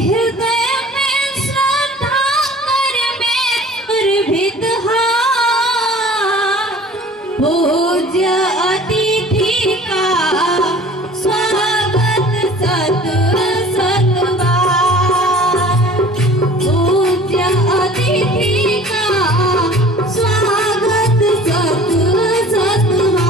हृदय में श्रद्धा कर में अर्पित पूज्य अतिथि का स्वागत सत सतबार। पूज्य अतिथि का स्वागत सत सतबार।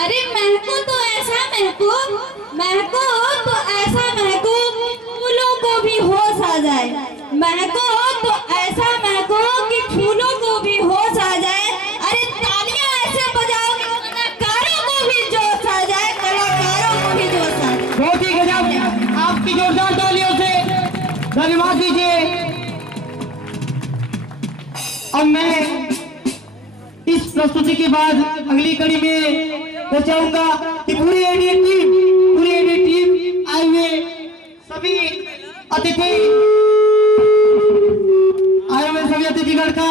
अरे महको तो ऐसा महको तो ऐसा महको फूलों को भी होश आ जाए। महको तो ऐसा महको कि फूलों को भी होश आ जाए। अरे तालियां ऐसे बजाओ कि कलाकारों को भी जोश आ जाए, कलाकारों को भी जोश आ जाए। बहुत ही गजब, आपकी जोरदार तालियों से धन्यवाद दीजिए। अब मैं इस प्रस्तुति के बाद अगली कड़ी में मैं चाहूंगा कि पूरी एडीए टीम आए हुए सभी अतिथिगण का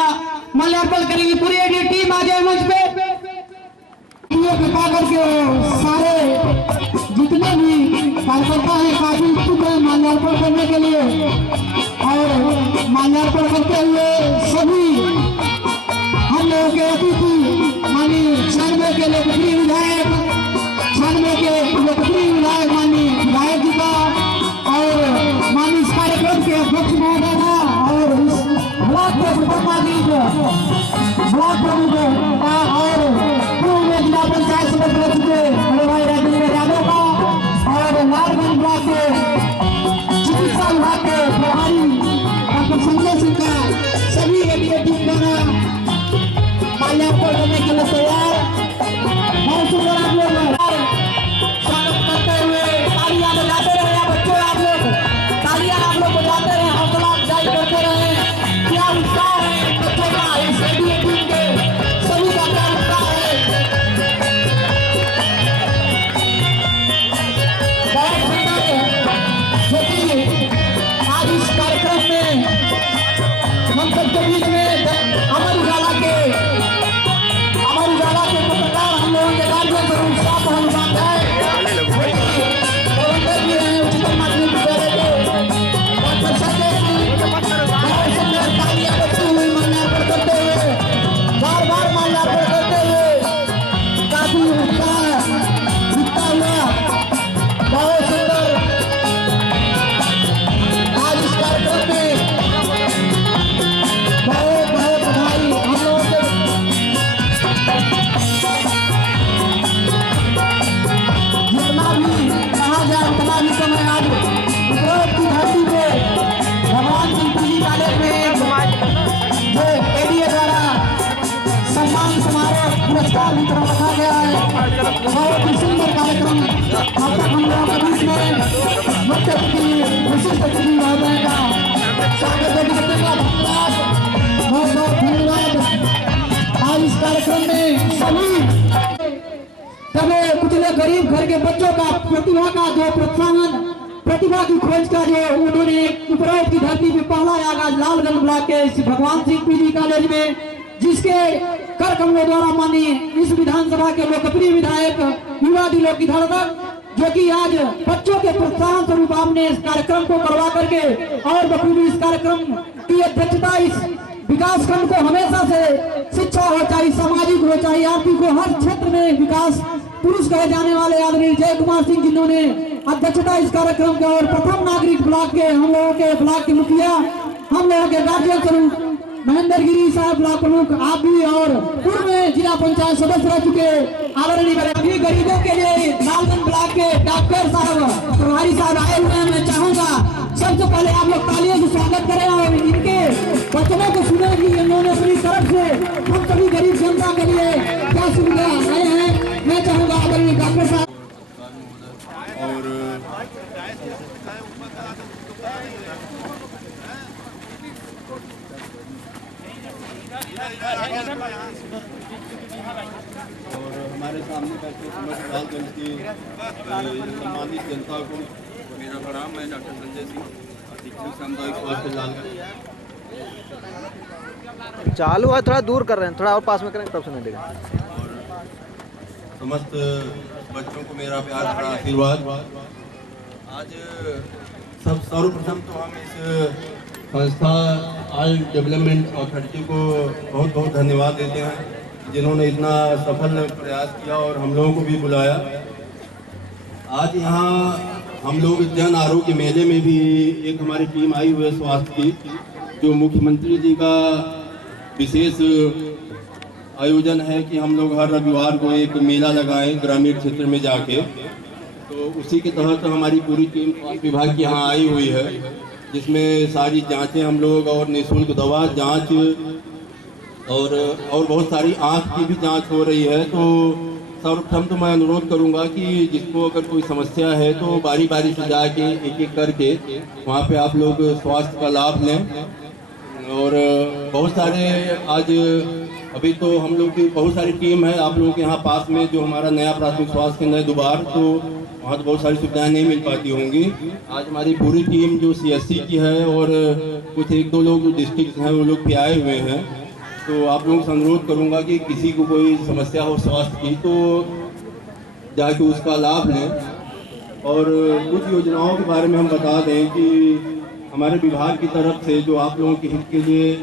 माल्यार्पण करेंगे। पूरी एडीए टीम आ जाए मंच पे। कृपा करके सारे जितने भी कार्यकर्ता है काफी इच्छुक है माल्यार्पण करने के लिए, और माल्यार्पण करते हुए सभी हम लोगों के अतिथि माननीय छानवे के लोकप्रिय विधायक माननीय विधायक जी का और माननीय इस कार्यक्रम के के सुपरमार्केट ब्लॉक प्रमुख और पूर्व में जिला पंचायत सदस्य रह चुके बड़े भाई राजेंद्र यादव का और लालगंज ब्लॉक के चिकित्सा विभाग के प्रभारी डॉक्टर संजय सिंह का सभी एडीए टीम द्वारा माल्यार्पण करने के लिए तैयार। बहुत सुंदर आप लोग स्वागत करते हुए तालियां बजाते रहे बच्चों, आप लोग तालियां आप लोग बजाते रहे, हौसला अफजाई करते रहे। क्या उत्साह है बच्चों का, इस एडीए टीम के सभी का क्या उत्साह है। बहुत सुंदर जो कि आज इस कार्यक्रम में हम सबके बीच में अमर उजाला के पत्रकार हम लोगों के राज्य पर उत्साह पहलवान है प्रबंधक भी हैं उच्चतम माध्यमिक विद्यालय के डॉक्टर संजय सिंह बहुत सुंदर तालियां बजती हुई माल्यार्पण करते हुए बार माल्यार्पण करते हुए काफी उत्साह दिखता हुआ बहुत सुंदर आज इस कार्यक्रम में बहुत बधाई हम लोगों के जितना भी कहा जाए उतना भी समय आज उपरोक्त की धरती पे भगवान सिंह पीजी कॉलेज में जो एडीए द्वारा सम्मान समारोह पुरस्कार वितरण रखा गया है। बहुत ही सुंदर कार्यक्रम अब तक हम लोगों के बीच में मुख्य अतिथि विशिष्ट अतिथि महोदय का स्वागत करने का बहुत धन्यवाद। आज इस कार्यक्रम में सभी दबे कुचले गरीब घर के बच्चों का प्रतिभा का जो प्रोत्साहन, प्रतिभा की खोज का जो उन्होंने उपरोक्त की धरती पे पहला आगाज लालगंज ब्लॉक के इस भगवान सिंह पीजी कॉलेज में, जिसके कर कमलों द्वारा माननीय इस विधानसभा के लोकप्रिय विधायक युवा दिलों की धड़कन, जो कि आज बच्चों के प्रोत्साहन स्वरूप आपने इस कार्यक्रम को करवा करके और बखूबी इस कार्यक्रम की अध्यक्षता, इस विकास खंड को हमेशा से शिक्षा हो, चाहे सामाजिक हो, चाहे आर्थिक हो, हर क्षेत्र में विकास पुरुष कहे जाने वाले आदमी जय कुमार सिंह जिन्होंने अध्यक्षता इस कार्यक्रम के और प्रथम नागरिक ब्लॉक के हम लोगों के ब्लॉक के मुखिया, हम लोगों के गार्जियन स्वरूप महेंद्र गिरी साहब ब्लॉक प्रमुख आप भी और पूर्व में जिला पंचायत सदस्य रह चुके आदरणीय सभी गरीबों के लिए लालगंज ब्लॉक के डॉक्टर साहब प्रभारी साहब आए हुए हैं। मैं चाहूंगा सबसे पहले आप लोग तालियों से स्वागत करें और इनके वचनों को सुने कि इन्होंने अपनी तरफ से हम सभी गरीब जनता के लिए क्या सुविधा आए हैं। मैं चाहूंगा आदरणीय डॉक्टर साहब और हमारे सामने बैठे समस्त लालगंज की सम्मानित जनता को मेरा प्रणाम। मैं डॉक्टर संजय सिंह, अधीक्षक सामुदायिक स्वास्थ्य लालगंज। चालू है, थोड़ा दूर कर रहे हैं, थोड़ा और पास में करेंगे तब सुनाई देगा। और समस्त बच्चों को मेरा प्यार भरा आशीर्वाद। आज सर्वप्रथम तो हम इस संस्था आल डेवलपमेंट अथॉरिटी को बहुत बहुत धन्यवाद देते हैं, जिन्होंने इतना सफल प्रयास किया और हम लोगों को भी बुलाया। आज यहाँ हम लोग जन आरोग्य मेले में भी एक हमारी टीम आई हुई है स्वास्थ्य की, जो मुख्यमंत्री जी का विशेष आयोजन है कि हम लोग हर रविवार को एक मेला लगाएं ग्रामीण क्षेत्र में जाके। तो उसी के तहत हमारी पूरी टीम स्वास्थ्य विभाग की यहाँ आई हुई है, जिसमें सारी जांचें हम लोग और निःशुल्क दवा जांच और बहुत सारी आँख की भी जांच हो रही है। तो सर्वप्रथम तो मैं अनुरोध करूंगा कि जिसको अगर कोई समस्या है तो बारी बारी से जाके एक एक करके वहाँ पे आप लोग स्वास्थ्य का लाभ लें। और बहुत सारे आज अभी तो हम लोग की बहुत सारी टीम है आप लोगों के यहाँ पास में, जो हमारा नया प्राथमिक स्वास्थ्य केंद्र है दुबार, तो वहाँ तो बहुत सारी सुविधाएं नहीं मिल पाती होंगी। आज हमारी पूरी टीम जो CSC की है और कुछ एक दो लोग जो डिस्ट्रिक्ट हैं वो लोग भी आए हुए हैं। तो आप लोगों से अनुरोध करूंगा कि किसी को कोई समस्या हो स्वास्थ्य की तो जाके उसका लाभ लें। और कुछ योजनाओं के बारे में हम बता दें कि हमारे विभाग की तरफ से जो आप लोगों के हित के लिए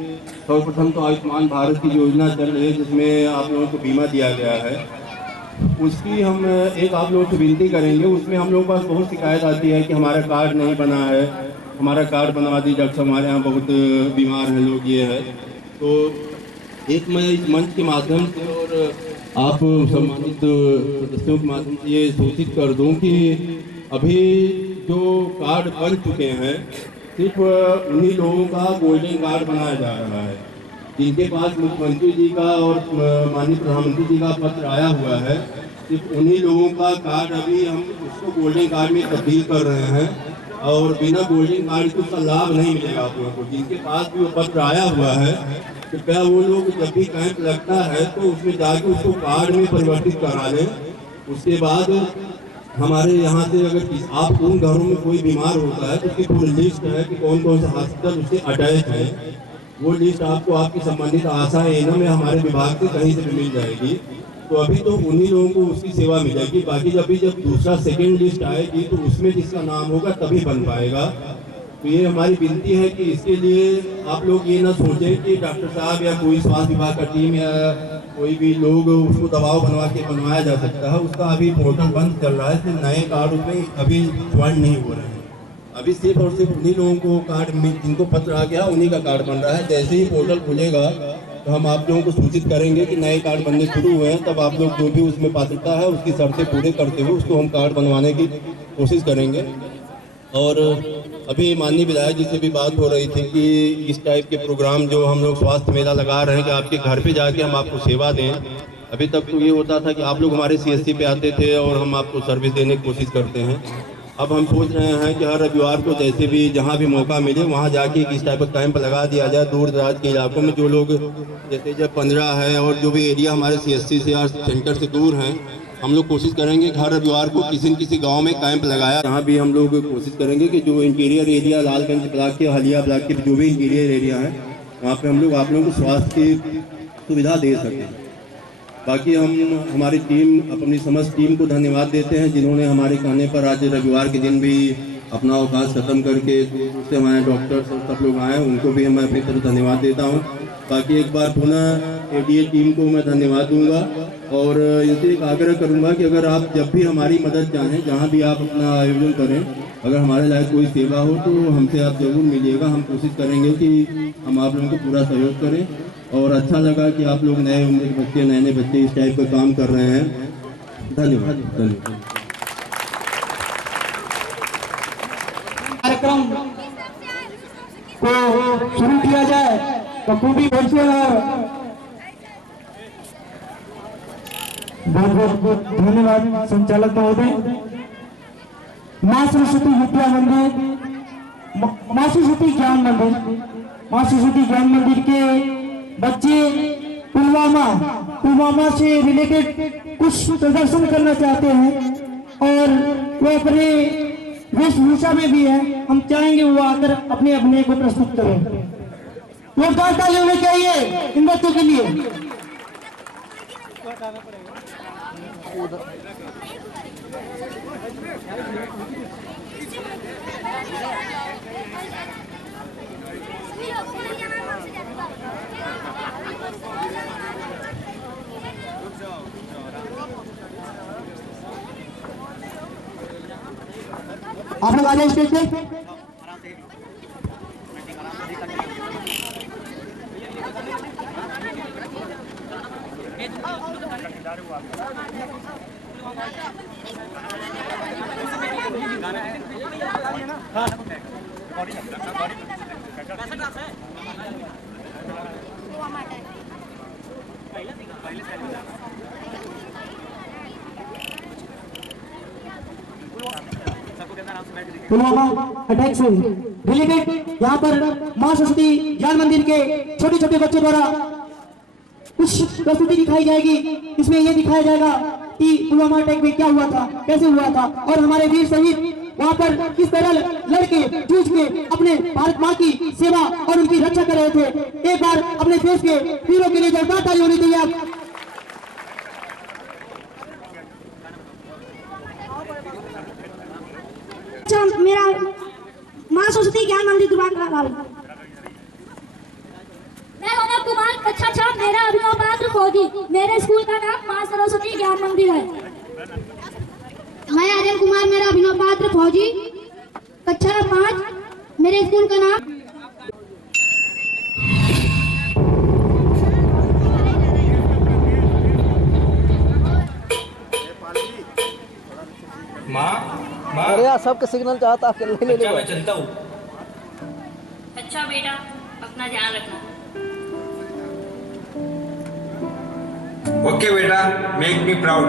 सर्वप्रथम तो आयुष्मान भारत की योजना चल रही है, जिसमें आप लोगों को बीमा दिया गया है। उसकी हम एक आप लोगों से विनती करेंगे। उसमें हम लोगों के पास बहुत शिकायत आती है कि हमारा कार्ड नहीं बना है हमारा कार्ड बनवा दी डॉक्टर साहब, हमारे यहाँ बहुत बीमार हैं लोग, ये है। तो एक मैं इस मंच के माध्यम से और आप सम्मानित सदस्यों के माध्यम से ये सूचित कर दूं कि अभी जो कार्ड बन चुके हैं सिर्फ उन्हीं लोगों का गोल्डन कार्ड बनाया जा रहा है जिनके पास मुख्यमंत्री जी का और माननीय प्रधानमंत्री जी का पत्र आया हुआ है। सिर्फ उन्हीं लोगों का कार्ड अभी हम उसको गोल्डन कार्ड में तब्दील कर रहे हैं और बिना गोल्डन कार्ड को उसका लाभ नहीं मिलेगा आप लोगों को। जिनके पास भी वो पत्र आया हुआ है कृपया वो लोग जब भी कैंप लगता है तो उसमें जाके उसको कार्ड में परिवर्तित करा लें। उसके बाद हमारे यहाँ से अगर आप उन घरों में कोई बीमार होता है तो उसकी पूरी लिस्ट है कि कौन कौन से हॉस्पिटल उससे अटैच है, वो लिस्ट आपको आपकी संबंधित आशा एएनएम में हमारे विभाग से कहीं से भी मिल जाएगी। तो अभी तो उन्हीं लोगों को उसकी सेवा मिलेगी, बाकी जब दूसरा सेकेंड लिस्ट आएगी तो उसमें जिसका नाम होगा तभी बन पाएगा। तो ये हमारी विनती है कि इसके लिए आप लोग ये ना सोचें कि डॉक्टर साहब या कोई स्वास्थ्य विभाग का टीम या कोई भी लोग उसको दबाव बनवा के बनवाया जा सकता है। उसका अभी पोर्टल बंद चल रहा है, सिर्फ नए कार्ड उसमें अभी ज्वाइन नहीं हो रहे हैं। अभी सिर्फ और सिर्फ उन्हीं लोगों को कार्ड जिनको पत्र आ गया उन्हीं का कार्ड बन रहा है। जैसे ही पोर्टल खुलेगा तो हम आप लोगों को सूचित करेंगे कि नए कार्ड बनने शुरू हुए हैं, तब आप लोग जो भी उसमें पात्रता है उसकी शर्तें पूरे करते हुए उसको हम कार्ड बनवाने की कोशिश करेंगे। और अभी माननीय विधायक जी से भी बात हो रही थी कि इस टाइप के प्रोग्राम जो हम लोग स्वास्थ्य मेला लगा रहे हैं कि आपके घर पे जाके हम आपको सेवा दें। अभी तक तो ये होता था कि आप लोग हमारे सीएससी पे आते थे और हम आपको सर्विस देने की कोशिश करते हैं। अब हम सोच रहे हैं कि हर रविवार को जैसे भी जहाँ भी मौका मिले वहाँ जाके इस टाइप का कैंप लगा दिया जाए। दूर दराज के इलाकों में जो लोग जैसे जब 15 है और जो भी एरिया हमारे सीएससी से या सेंटर से दूर हैं, हम लोग कोशिश करेंगे कि हर रविवार को किसी न किसी गांव में कैंप लगाया। जहाँ भी हम लोग कोशिश करेंगे कि जो इंटीरियर एरिया लालगंज ब्लॉक के हलिया ब्लॉक के जो भी इंटीरियर एरिया है वहाँ पे हम लोग आप लोगों को स्वास्थ्य की सुविधा दे सकें। बाकी हम हमारी टीम अपनी समस्त टीम को धन्यवाद देते हैं जिन्होंने हमारे कहने पर आज रविवार के दिन भी अपना अवकाश खत्म करके दूर से हमारे डॉक्टर सब लोग आए, उनको भी मैं अपनी तरफ धन्यवाद देता हूँ। बाकी एक बार पुनः एडीए टीम को मैं धन्यवाद दूंगा और इनसे एक आग्रह करूंगा कि अगर आप जब भी हमारी मदद चाहें, जहाँ भी आप अपना आयोजन करें, अगर हमारे लायक कोई सेवा हो तो हमसे आप जरूर मिलिएगा। हम कोशिश करेंगे कि हम आप लोगों को पूरा सहयोग करें। और अच्छा लगा कि आप लोग नए उम्र के बच्चे नए बच्चे इस टाइप का काम कर रहे हैं। धन्यवाद। कार्यक्रम को शुरू किया जाए तो खूबी बच्चे बहुत बहुत धन्यवाद संचालक महोदय। माँ सरस्वती विद्या मंदिर, माँ सरस्वती ज्ञान मंदिर, माँ सरस्वती ज्ञान मंदिर के बच्चे पुलवामा से रिलेटेड कुछ प्रदर्शन करना चाहते हैं और वो अपने वेशभूषा में भी है। हम चाहेंगे वो आकर अपने अभिनय को प्रस्तुत करें। जोरदार ताली होनी चाहिए इन बच्चों के लिए। आप लोग आ जाए स्टेज पे। पुलवामा अटैक से रिलेटेड यहाँ पर माँ सरस्वती ज्ञान मंदिर के छोटे छोटे बच्चों द्वारा कुछ प्रस्तुति दिखाई जाएगी। इसमें यह दिखाया जाएगा कि पुलवामा अटैक में क्या हुआ था, कैसे हुआ था और हमारे वीर शहीद वहाँ पर किस तरह लड़के जूझ के अपने भारत माँ की सेवा और उनकी रक्षा कर रहे थे। एक बार अपने देश के वीरों के लिए जोरदार ताली होनी चाहिए। आप मेरा माँ सरस्वती ज्ञान मंदिर दुकान का नाम। मैं रौनक कुमार कक्षा 6, मेरा अभिनव पात्र फौजी। मेरे स्कूल का नाम माँ सरस्वती ज्ञान मंदिर है। मैं आर्यन कुमार, मेरा अभिनव पात्र फौजी कक्षा 5। मेरे स्कूल का नाम अरे यार सबके सिग्नल चाहता ले ले ले मैं चलता हूँ। अच्छा बेटा अपना ध्यान रखना। ओके बेटा, मेक मी प्राउड।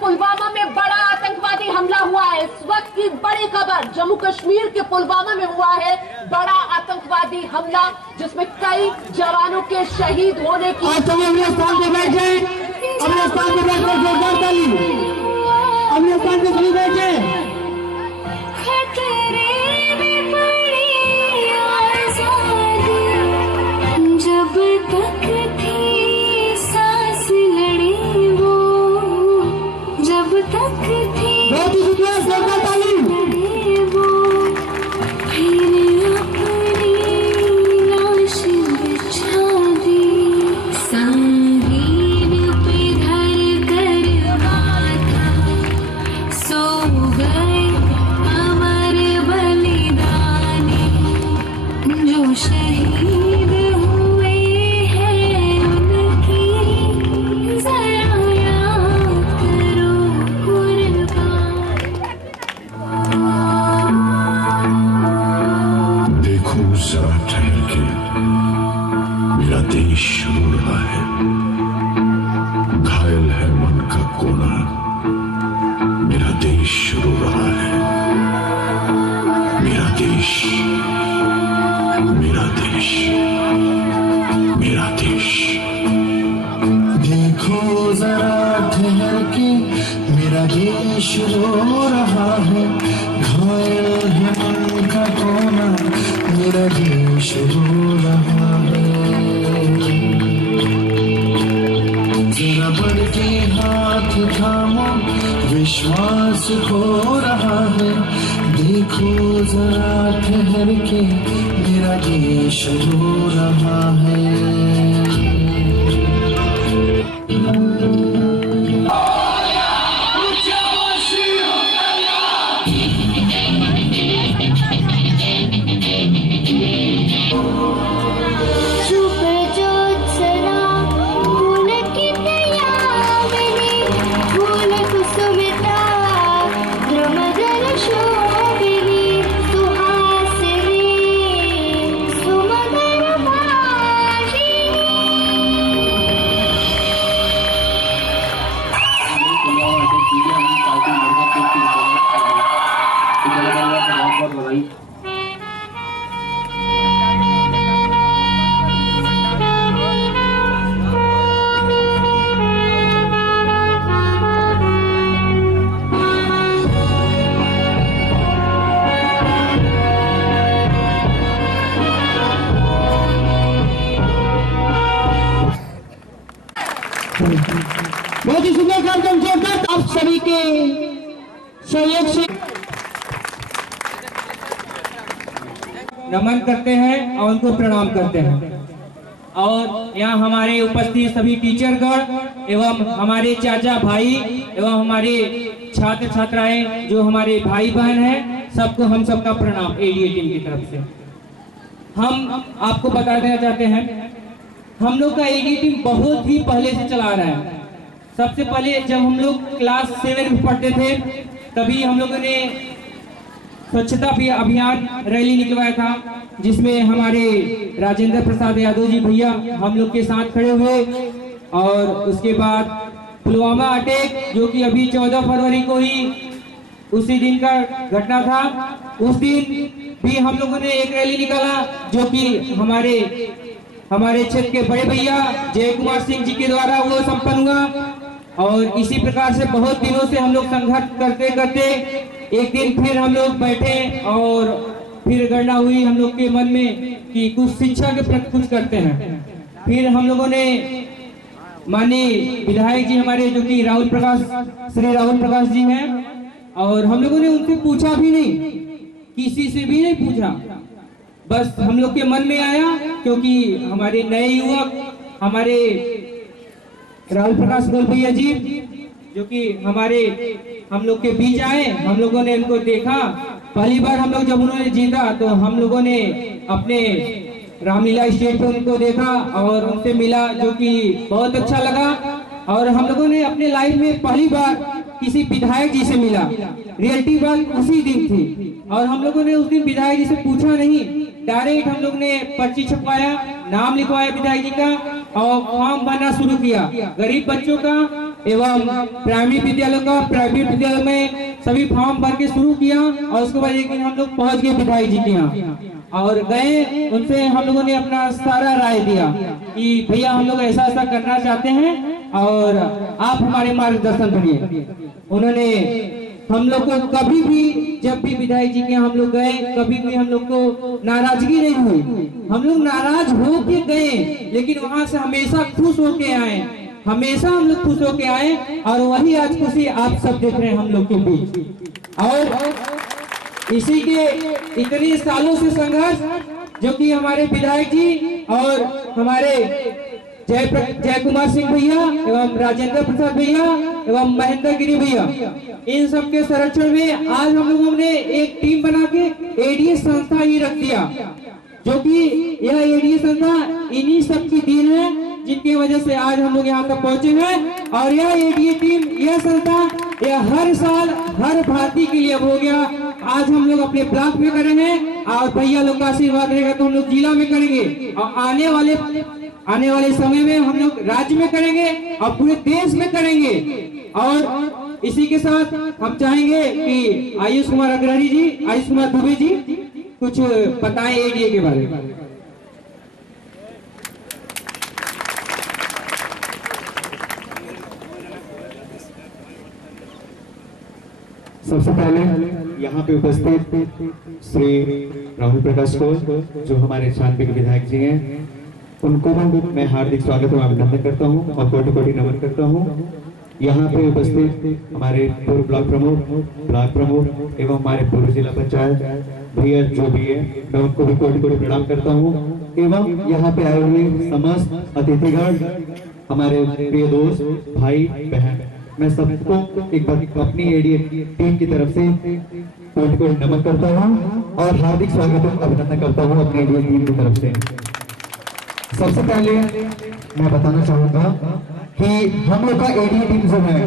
पुलवामा में बड़ा आतंकवादी हमला हुआ है। इस वक्त की बड़ी खबर जम्मू कश्मीर के पुलवामा में हुआ है बड़ा आतंकवादी हमला, जिसमें कई जवानों के शहीद होने की। अपने स्थान पे बैठ जाए, अपने स्थान पे बैठ कर जोरदार ताली, अपने स्थान पे सभी बैठ जाए। जब तक थी सांस लड़ी वो, जब तक थी बहुत ही शुक्रिया, जोरदार ताली। वो फिर अपनी लाश बिछा दी, संगीन पे धर कर माथा सो गए अमर बलिदानी, जो शहीद हुए हैं उनकी जरा याद करो कुर्बान। देखो जरा ठहर के, मेरा देश रो रहा है, घायल है मन का कोना, मेरा देश रो रहा है, मेरा देश, मेरा देश, मेरा देश। देखो जरा ठहर के, मेरा देश रो रहा है, घायल है मन का कोना, मेरा देश रो रहा है। जरा बढ़ के हाथ थामो, विश्वास खो रहा है, देखो जरा ठहर के, मेरा देश रो रहा है। चुप ज्योत्सना फूल की तैयारी, फूल कुसुमिता द्रुमदल शोभिनी, सुहासिनी सुमधुर भाषिणी। बहुत ही सुंदर कार्यक्रम जोरदार आप सभी के सहयोग से नमन करते हैं और उनको प्रणाम करते हैं। और यहाँ हमारे उपस्थित सभी टीचरगण एवं हमारे चाचा भाई एवं हमारे छात्र छात्राएं जो हमारे भाई बहन हैं, सबको हम सबका प्रणाम एडीए टीम की तरफ से। हम आपको बता देना चाहते हैं, हम लोग का एडी टीम बहुत ही पहले से चला रहा है। सबसे पहले जब हम लोग क्लास 7 में पढ़ते थे तभी हम लोगों ने स्वच्छता अभियान रैली निकलवाया था, जिसमें हमारे राजेंद्र प्रसाद यादव जी भैया हम लोग के साथ खड़े हुए। और उसके बाद पुलवामा अटैक जो कि अभी 14 फरवरी को ही उसी दिन का घटना था, उस दिन भी हम लोगों ने एक रैली निकाला जो कि हमारे क्षेत्र के बड़े भैया जय कुमार सिंह जी के द्वारा वो संपन्न हुआ। और इसी प्रकार से बहुत दिनों से हम लोग संघर्ष करते करते एक दिन फिर हम लोग बैठे और फिर गणना हुई हम लोग के मन में कि कुछ शिक्षा के प्रति कुछ करते हैं। फिर हम लोगों ने माननीय विधायक जी हमारे जो कि श्री राहुल प्रकाश जी हैं, और हम लोगों ने उनसे पूछा भी नहीं, किसी से भी नहीं पूछा, बस हम लोग के मन में आया क्योंकि हमारे नए युवक हमारे राहुल प्रकाश गोल भैया जी जो कि हम लोग के बीच आए, हम लोगों ने उनको देखा। पहली बार हम लोग जब उन्होंने जीता तो हम लोगों ने अपने रामलीला स्टेज पे उनको देखा और उनसे मिला, जो कि बहुत अच्छा लगा। और हम लोगों ने अपने लाइफ में पहली बार किसी विधायक जी से मिला, रियलिटी बात उसी दिन थी। और हम लोगों ने उस दिन विधायक जी से पूछा नहीं, डायरेक्ट हम लोग ने पर्ची छपवाया, नाम लिखवाया विधायक जी का और फॉर्म भरना शुरू किया। गरीब बच्चों का एवं प्राइमरी विद्यालयों का, प्राइवेट विद्यालय में सभी फॉर्म भर के शुरू किया। और उसके बाद एक दिन हम लोग पहुंच गए विधायक जी के यहाँ और गए, उनसे हम लोगों ने अपना सारा राय दिया कि भैया हम लोग ऐसा ऐसा करना चाहते हैं और आप हमारे मार्गदर्शन करिए। उन्होंने हम लोग को कभी भी, जब भी विधायक जी के हम लोग गए, कभी भी हम लोग को नाराजगी नहीं हुई। हम लोग नाराज हो के गए लेकिन वहां से हमेशा खुश होके आए, हमेशा हम लोग खुश होके आए। और वही आज खुशी आप सब देख रहे हैं हम लोग के बीच। और इसी के इतने सालों से संघर्ष जो कि हमारे विधायक जी और हमारे जय कुमार सिंह भैया एवं राजेंद्र प्रसाद भैया एवं महेंद्र गिरी भैया, इन सब के संरक्षण में आज हम लोगों ने एक टीम बना के एडीएस संस्था ही रख दिया, जो कि यह एडीएस संस्था इन्हीं सब की देन है जिनकी वजह से आज हम लोग यहाँ तक पहुंचे हैं। और यह एडीए टीम, यह संस्था, यह हर साल हर भारतीय के लिए हो गया। आज हम लोग अपने ब्लॉक में कर रहे हैं और भैया लोग का आशीर्वाद रहेगा तो हम लोग जिला में करेंगे और आने वाले समय में हम लोग राज्य में करेंगे और पूरे देश में करेंगे। और इसी के साथ हम चाहेंगे कि आयुष कुमार अग्रहरी जी, आयुष कुमार दुबे जी कुछ बताएं एडीए के बारे में। सबसे पहले यहाँ पे उपस्थित श्री राहुल प्रकाश को, जो हमारे शांति के विधायक जी हैं, उनको मैं हार्दिक स्वागत और अभिनंदन करता हूँ और कोटि कोटि नमन करता हूँ। यहाँ पे उपस्थित हमारे पूर्व ब्लॉक प्रमुख एवं हमारे पूर्व जिला पंचायत भैया जो भी है, मैं उनको भी कोटि कोटि प्रणाम करता हूँ। एवं यहाँ पे आए हुए समस्त अतिथिगण, हमारे प्रिय दोस्त भाई बहन, मैं सबको एक बार अपनी एडीए टीम की तरफ से कोटि कोटि नमन करता हूँ और हार्दिक स्वागत और अभिनंदन करता हूँ अपनी एडीए टीम की तरफ से। सबसे पहले मैं बताना चाहूंगा कि हम लोग का एडीए टीम जो है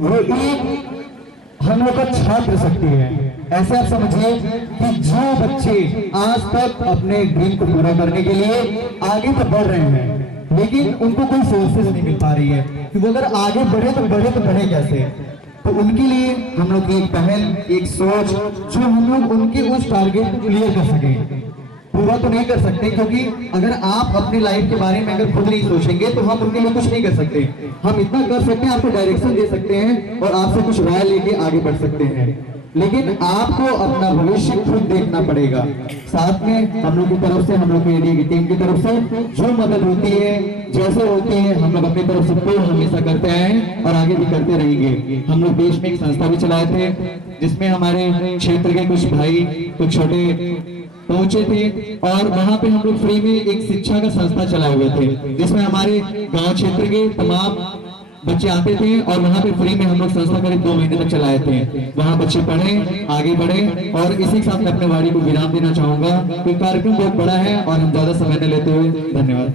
वो एक हम लोग का छात्र शक्ति है। ऐसे आप समझिए कि जो बच्चे आज तक अपने ड्रीम को पूरा करने के लिए आगे तो बढ़ रहे हैं लेकिन उनको कोई सोर्सेज नहीं मिल पा रही है कि वो अगर आगे बढ़े तो बढ़े कैसे। तो उनके लिए हम लोग की एक पहल, एक सोच, जो हम लोग उनके उस टारगेट को क्लियर कर सकें। पूरा तो नहीं कर सकते क्योंकि अगर आप अपने लाइफ के बारे में अगर खुद नहीं सोचेंगे तो हम उनके लिए कुछ नहीं कर सकते। हम इतना कर सकते हैं, आपको डायरेक्शन दे सकते हैं और आपसे कुछ राय लेके आगे बढ़ सकते हैं, लेकिन आपको अपना भविष्य खुद देखना पड़ेगा। साथ में हम लोग की तरफ से, हम लोग की एडीए की टीम की तरफ से जो मदद होती है, जैसे होती है, हम लोग अपनी तरफ से पूर्ण हमेशा करते हैं और आगे भी करते रहेंगे। हम लोग देश में एक संस्था भी चलाए थे जिसमें हमारे क्षेत्र के कुछ भाई, कुछ छोटे पहुंचे थे और वहां पे हम लोग फ्री में एक शिक्षा का संस्था चलाए हुए थे जिसमें हमारे गांव क्षेत्र के तमाम बच्चे आते थे और वहाँ पे फ्री में हम लोग संस्था करीब 2 महीने तक चलाए थे। वहाँ बच्चे पढ़े, आगे बढ़े। और इसी के साथ मैं अपने वाणी को विराम देना चाहूंगा कि कार्यक्रम बहुत बड़ा है और हम ज्यादा समय न लेते हुए धन्यवाद।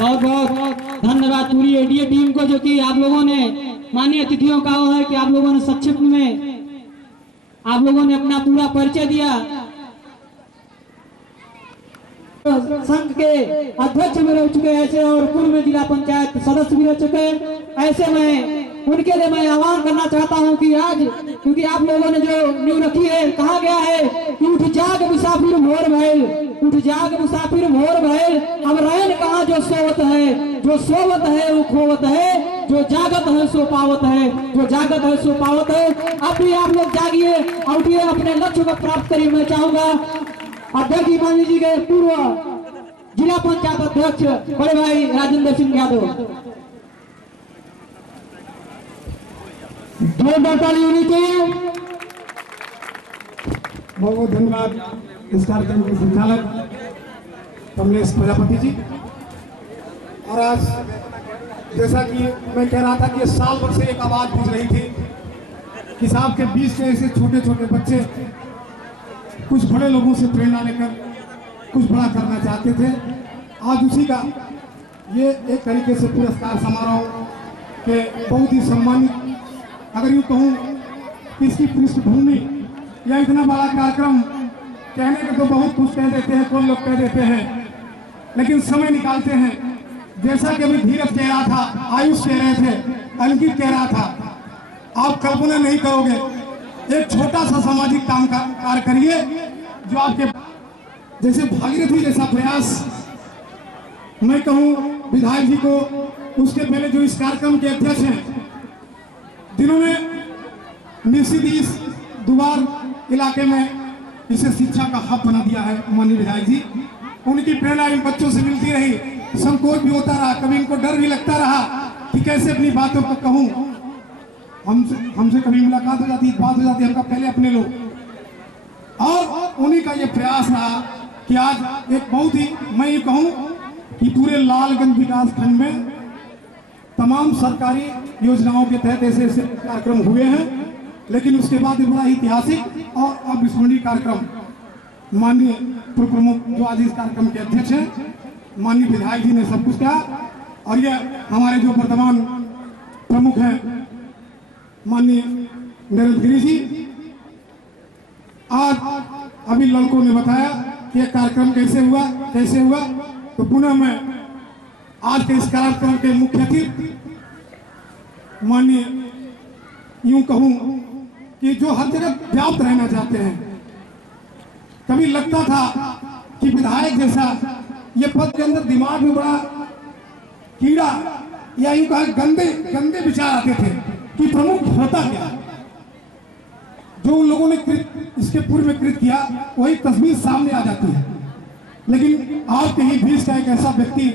बहुत बहुत धन्यवाद पूरी एडीए टीम को, जो कि आप लोगों ने माननीय अतिथियों का है कि आप लोगों ने संक्षिप्त में आप लोगों ने अपना पूरा परिचय दिया। संघ के अध्यक्ष भी रह चुके ऐसे और पूर्व में जिला पंचायत सदस्य भी रह चुके, ऐसे में उनके लिए मैं आह्वान करना चाहता हूं कि आज, क्योंकि आप लोगों ने जो नींव रखी है, कहा गया है कि उठ जाग मुसाफिर भोर भैल, उठ जाग मुसाफिर भोर भैल, अब रहन कहाँ जो सोवत है, जो सोवत है वो खोवत है, जो जागत है सो पावत है, जो जागत है सो पावत है। अब भी आप लोग जागिए, उठिए, अपने लक्ष्य को प्राप्त करिए। मैं चाहूंगा अध्यक्ष मान जी के पूर्व जिला पंचायत अध्यक्ष बड़े भाई राजेंद्र सिंह यादव, जोरदार ताली होनी चाहिए। बहुत बहुत धन्यवाद इस कार्यक्रम के संचालक कमलेश प्रजापति जी। और आज जैसा कि मैं कह रहा था कि साल भर से एक आवाज पूछ रही थी कि साहब के बीच के ऐसे छोटे छोटे बच्चे कुछ बड़े लोगों से प्रेरणा लेकर कुछ बड़ा करना चाहते थे। आज उसी का ये एक तरीके से पुरस्कार समारोह के बहुत ही सम्मानित, अगर यूँ कहूँ कि इसकी पृष्ठभूमि या इतना बड़ा कार्यक्रम कहने के तो बहुत कुछ कह देते हैं, कौन लोग कह देते हैं, लेकिन समय निकालते हैं। जैसा कि अभी धीरज कह रहा था, आयुष कह रहे थे, अंकित कह रहा था, आप कल्पना नहीं करोगे, एक छोटा सा सामाजिक काम का कार्य करिए जो आपके जैसे भागीरथी जैसा प्रयास मैं कहूँ विधायक जी को, उसके पहले जो इस कार्यक्रम के अध्यक्ष हैं, जिन्होंने निश्चित इस दुबार इलाके में इसे शिक्षा का हब बना दिया है, माननीय विधायक जी, उनकी प्रेरणा इन बच्चों से मिलती रही। संकोच भी होता रहा, कभी इनको डर भी लगता रहा कि कैसे अपनी बातों को कहूँ। हमसे कभी मुलाकात हो जाती, बात हो जाती, हमका पहले अपने लोग, और उन्हीं का ये प्रयास रहा कि आज एक बहुत ही, मैं ये कहूँ कि पूरे लालगंज विकास खंड में तमाम सरकारी योजनाओं के तहत ऐसे ऐसे कार्यक्रम हुए हैं, लेकिन उसके बाद बड़ा ही ऐतिहासिक और अविस्मरणीय कार्यक्रम माननीय पूर्व प्रमुख जो आज इस कार्यक्रम के अध्यक्ष हैं, माननीय विधायक जी ने सब कुछ किया। और ये हमारे जो वर्तमान प्रमुख हैं माननीय नरेंद्र गिरी जी, आज अभी लड़कों ने बताया कि कार्यक्रम कैसे हुआ, तो पुनः मैं आज के इस कार्यक्रम के मुख्य अतिथि माननीय यूं कहूं कि जो हर जगह व्याप्त रहना चाहते हैं। कभी लगता था कि विधायक जैसा ये पद के अंदर दिमाग में बड़ा कीड़ा या यूं कहा गंदे विचार आते थे कि प्रमुख होता क्या। जो उन लोगों ने इसके पूर्व में कृत किया वही तस्वीर सामने आ जाती है। लेकिन आपके ही बीच का एक ऐसा व्यक्ति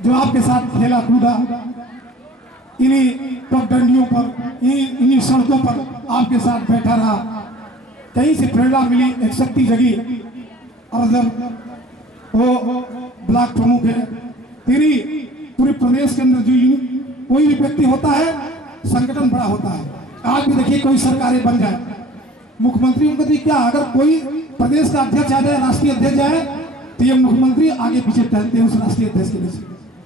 जो आपके साथ खेला कूदा, इन्हीं पगडंडियों पर, इन्हीं सड़कों पर आपके साथ बैठा रहा, कहीं से प्रेरणा मिली, एक शक्ति जगी। और जब वो ब्लॉक प्रमुख है, तेरी पूरे प्रदेश के अंदर जो कोई भी व्यक्ति होता है, संगठन बड़ा होता है। आज भी देखिए कोई सरकारें बन जाए, मुख्यमंत्री उनको क्या, अगर कोई प्रदेश का अध्यक्ष आ जाए, राष्ट्रीय अध्यक्ष जाए, तो ये मुख्यमंत्री आगे पीछे टहलते हैं उस राष्ट्रीय अध्यक्ष के लिए।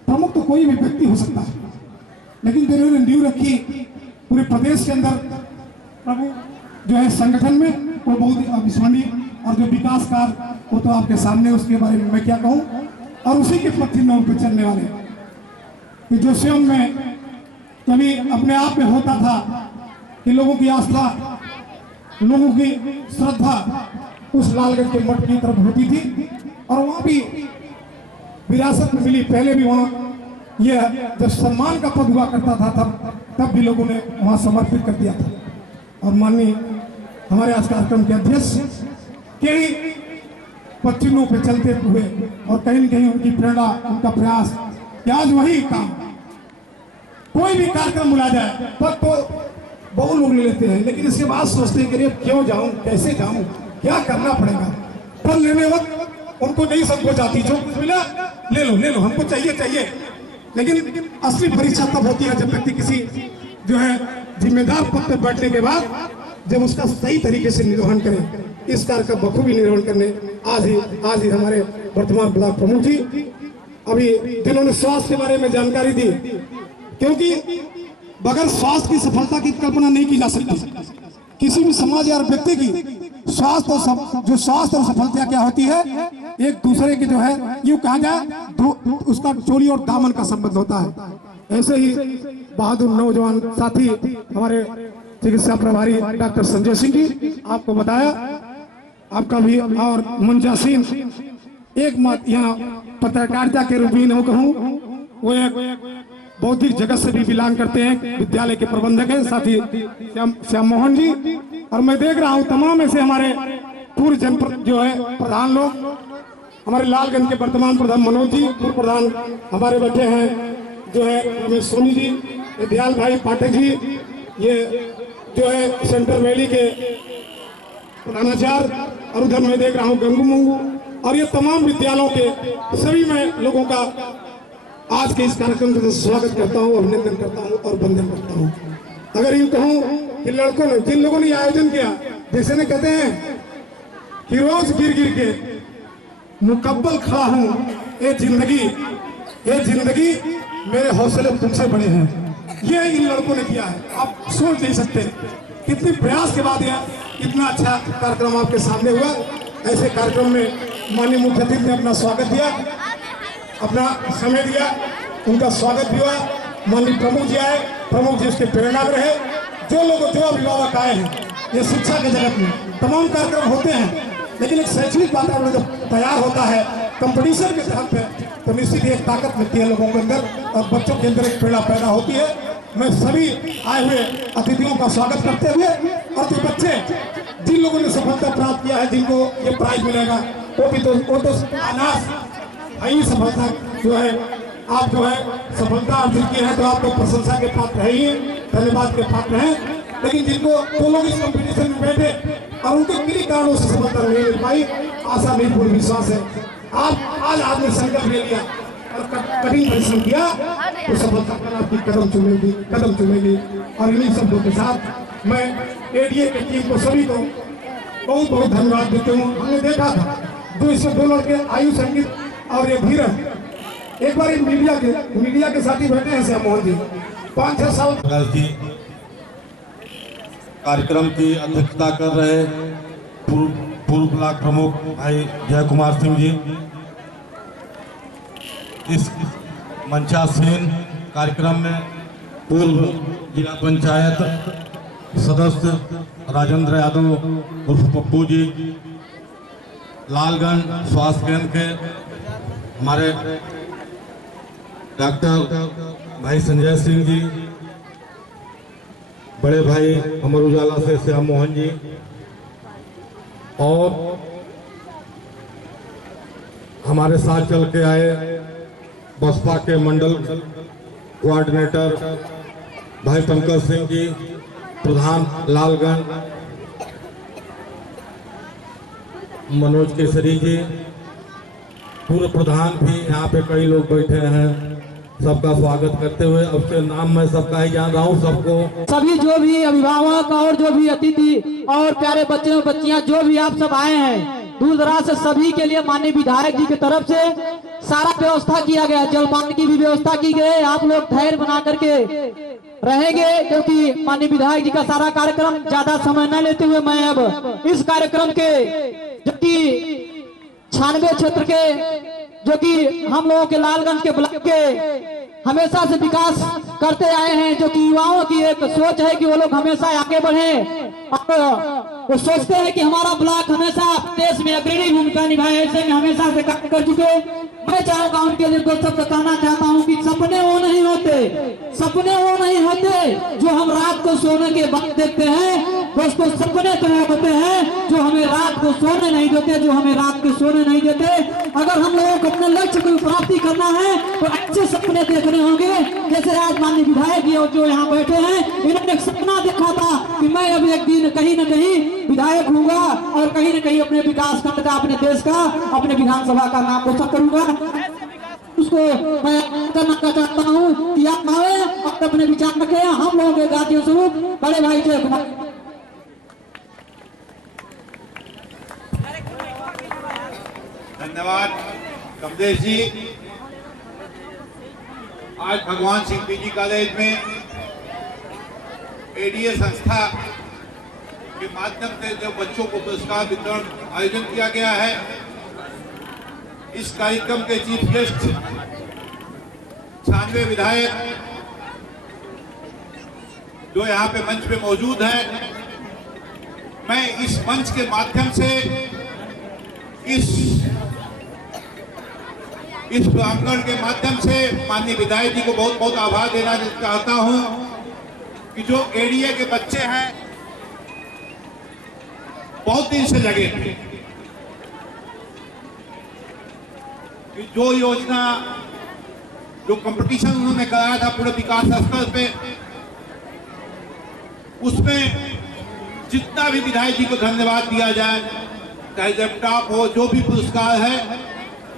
प्रमुख तो कोई भी व्यक्ति हो सकता है, लेकिन जिन्होंने नींव रखी पूरे प्रदेश के अंदर प्रमुख जो है संगठन में, वो बहुत ही अविस्मरणीय। और जो विकास कार्य वो तो आपके सामने, उसके बारे में मैं क्या कहूँ। और उसी के पथ चिन्हों पर चलने वाले कि जो स्वयं में कभी अपने आप में होता था कि लोगों की आस्था, लोगों की श्रद्धा उस लालगंज के मठ की तरफ होती थी। और वहाँ भी विरासत में मिली, पहले भी वहाँ ये जब सम्मान का पद हुआ करता था तब भी लोगों ने वहाँ समर्पित कर दिया था। और माननीय हमारे आज कार्यक्रम के अध्यक्ष के ही पश्चिमों पे चलते हुए और कहीं न कहीं उनकी प्रेरणा, उनका प्रयास कि आज वही काम, कोई भी कार्यक्रम बुला जाए पद तो बहुत लोग ले लेते हैं, लेकिन इसके बाद सोचते हैं कि क्यों जाऊं, कैसे जाऊं, क्या करना पड़ेगा। पद लेने वक्त उनको नहीं संकोच आती, जो कुछ मिला ले लो, हमको चाहिए। लेकिन असली परीक्षा तब होती है जब व्यक्ति किसी जो है जिम्मेदार पद पर बैठने के बाद जब उसका सही तरीके से निर्वहन करे। इस कार्य का बखूबी निर्वहन करने आज ही हमारे वर्तमान ब्लॉक प्रमुख जी अभी जिन्होंने स्वास्थ्य के बारे में जानकारी दी, क्योंकि बगैर स्वास्थ्य की सफलता की कल्पना नहीं की जा सकती। किसी भी समाज या व्यक्ति की स्वास्थ्य और सफलता क्या होती है, एक दूसरे के जो है यूं कहा जाए उसका चोली और दामन का संबंध होता है। ऐसे ही बहादुर नौजवान साथी हमारे चिकित्सा प्रभारी डॉक्टर संजय सिंह जी आपको बताया, आपका भी और मुंजा सिंह एक मत यहाँ पत्रकारिता के रूप में कहूँ, वो एक बौद्धिक जगत से भी बिलोंग करते हैं, विद्यालय के प्रबंधक हैं, साथ ही श्याम मोहन जी। और मैं देख रहा हूँ तमाम ऐसे हमारे पूर्व जनपद जो है प्रधान लोग, हमारे लालगंज के वर्तमान प्रधान मनोज जी, पूर्व प्रधान हमारे बैठे हैं जो है रमेश सोनी जी, दयाल भाई पाठक जी, ये जो है सेंट्रल वैली के प्रधानाचार्य, और उधर मैं देख रहा हूँ गंगू मंगू, और ये तमाम विद्यालयों के सभी मैं लोगों का आज के इस कार्यक्रम का स्वागत करता हूँ, अभिनंदन करता हूँ और वंदन करता हूँ। अगर यूँ कहूँ कि लड़कों ने जिन लोगों ने आयोजन किया, जैसे ने कहते हैं कि रोज गिर गिर के मुकब्बल खड़ा हूँ, ये जिंदगी मेरे हौसले तुमसे बड़े हैं, ये इन लड़कों ने किया है। आप सोच नहीं सकते कितने प्रयास के बाद यह इतना अच्छा कार्यक्रम आपके सामने हुआ। ऐसे कार्यक्रम में माननीय मुख्य अतिथि ने अपना स्वागत दिया, अपना समय दिया, उनका स्वागत भी हुआ। माननीय प्रमुख जी आए, प्रमुख जी उसके प्रेरणा में रहे। जो अभिभावक आए हैं, ये शिक्षा के जगत में तमाम कार्यक्रम होते हैं, लेकिन एक शैक्षणिक वातावरण जब तैयार होता है कंपटीशन के तहत है, तो निश्चित ही एक ताकत मिलती है लोगों के अंदर और बच्चों के अंदर एक प्रेरणा पैदा होती है। मैं सभी आए हुए अतिथियों का स्वागत करते हुए, और जो बच्चे जिन लोगों ने सफलता प्राप्त किया है, जिनको ये प्राइज मिलेगा, वो तो अनास है सफलता जो है, आप जो है सफलता अर्जित की है तो आपको प्रशंसा के पात्र है ही, धन्यवाद के पात्र हैं। लेकिन जिनको वो लोग इस कंपटीशन में बैठे और उनके किन्हीं कारणों से सफलता नहीं मिल पाई, आशा नहीं पूर्ण विश्वास है आज आपने संकल्प ले लिया और कठिन परिश्रम किया तो सफलता पर आपकी कदम चुमेगी। और इन्हीं शब्दों के साथ मैं एडीए की टीम को सभी को बहुत बहुत धन्यवाद देते हूँ। हमने देखा था जो इसमें दो लड़के आयु संगीत और ये धीरज, एक बार मीडिया के साथ ही बैठे हैं श्याम मोहन जी, 5-6 साल कार्यक्रम की अध्यक्षता कर रहे पूर्व ब्लॉक प्रमुख भाई जय कुमार सिंह जी, इस मंचासीन कार्यक्रम में पूर्व जिला पंचायत सदस्य राजेंद्र यादव उर्फ पप्पू जी, लालगंज स्वास्थ्य केंद्र के हमारे डॉक्टर भाई संजय सिंह जी, बड़े भाई अमर उजाला से श्याम मोहन जी, और हमारे साथ चल के आए बसपा के मंडल कोऑर्डिनेटर भाई पंकज सिंह जी, प्रधान लालगंज मनोज केसरी जी, पूर्व प्रधान भी यहाँ पे कई लोग बैठे हैं, सबका स्वागत करते हुए अब से नाम मैं सबका ही जान रहा हूँ सबको। सभी जो भी अभिभावक और जो भी अतिथि और प्यारे बच्चे और बच्चियां जो भी आप सब आए हैं दूर दराज से, सभी के लिए माननीय विधायक जी की तरफ से सारा व्यवस्था किया गया, जलपान की भी व्यवस्था की गई। आप लोग धैर्य बना करके रहेंगे क्योंकि माननीय विधायक जी का सारा कार्यक्रम ज्यादा समय न लेते हुए मैं अब इस कार्यक्रम के जो कि 96 क्षेत्र के जो कि हम लोगों के लालगंज के ब्लॉक के हमेशा से विकास करते आए हैं, जो कि युवाओं की एक सोच है कि वो लोग हमेशा आगे बढ़े और वो सोचते हैं कि हमारा ब्लॉक हमेशा देश में अग्रणी भूमिका निभाए, ऐसे में हमेशा से कार्य कर चुके। मैं चाहूंगा उनके लिए दो शब्द कहना चाहता हूं कि सपने वो नहीं होते जो हम रात को सोने के बाद देखते हैं, दोस्तों सपने तो होते हैं जो हमें रात को सोने नहीं देते, अगर हम लोगों को अपने लक्ष्य को प्राप्ति करना है तो अच्छे सपने देखने होंगे। जैसे आज माननीय विधायक जी और जो यहाँ बैठे हैं, इन्होंने एक सपना देखा था कि मैं अब एक दिन कहीं न कहीं विधायक होऊंगा और कहीं न कहीं अपने विकास खंड का, अपने देश का, अपने विधानसभा का नाम रोशन करूंगा। उसको मैं करना चाहता हूँ याद आवे अपने विचार रखे। हम लोगों के गाती स्वरूप बड़े भाई जय कुमार। धन्यवाद कमलेश जी। आज भगवान सिंह पीजी कॉलेज में एडीए संस्था के माध्यम से जो बच्चों को पुरस्कार वितरण आयोजन किया गया है, इस कार्यक्रम के चीफ गेस्ट 96 विधायक जो यहाँ पे मंच पे मौजूद हैं, मैं इस मंच के माध्यम से इस प्रांगण के माध्यम से माननीय विधायक जी को बहुत बहुत आभार देना चाहता हूं कि जो एडीए के बच्चे हैं बहुत दिन से लगे थे कि जो योजना जो कंपटीशन उन्होंने कराया था पूरे विकास स्तर पे, उसमें जितना भी विधायक जी को धन्यवाद दिया जाए, चाहे लैपटॉप हो, जो भी पुरस्कार है